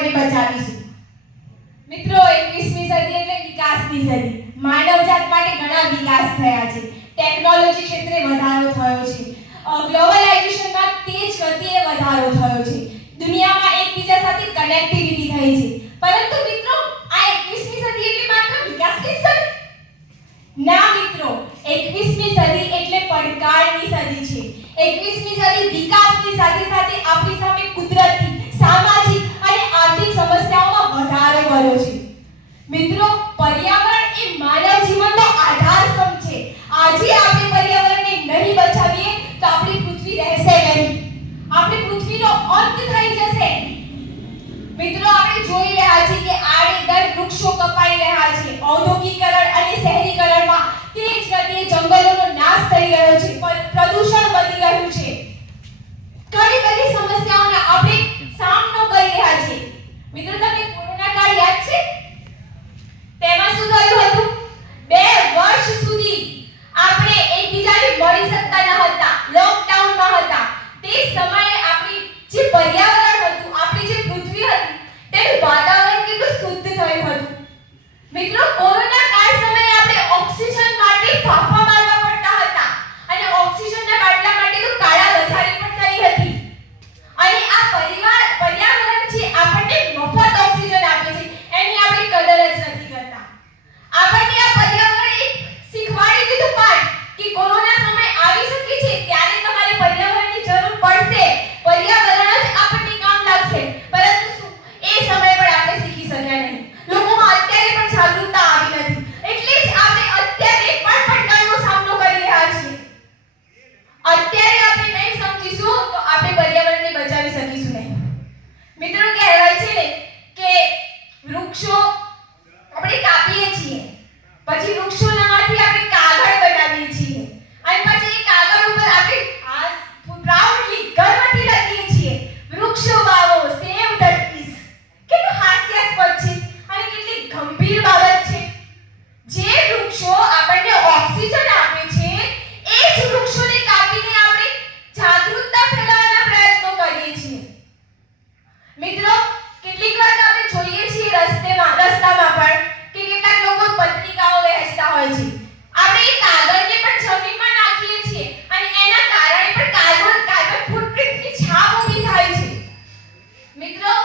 પર્યાવરણને બચાવીશું. મિત્રો 21મી સદી એટલે વિકાસની સદી. માનવજાત માટે ઘણા વિકાસ થયા છે. ટેકનોલોજી ક્ષેત્રે વધારો થયો છે. ગ્લોબલાઇઝેશનમાં તેજ ગતિએ વધારો થયો છે. દુનિયામાં એકબીજા સાથે કનેક્ટિવિટી થઈ છે. પરંતુ મિત્રો, આ 21મી સદી એટલે માત્ર વિકાસની સદી? ના મિત્રો 21મી સદી એટલે પડકારની સદી છે. 21મી સદી વિકાસની સાથે સાથે આપણી સામે કુદરતી অলৌকিক Braci Luxa ¡Micro!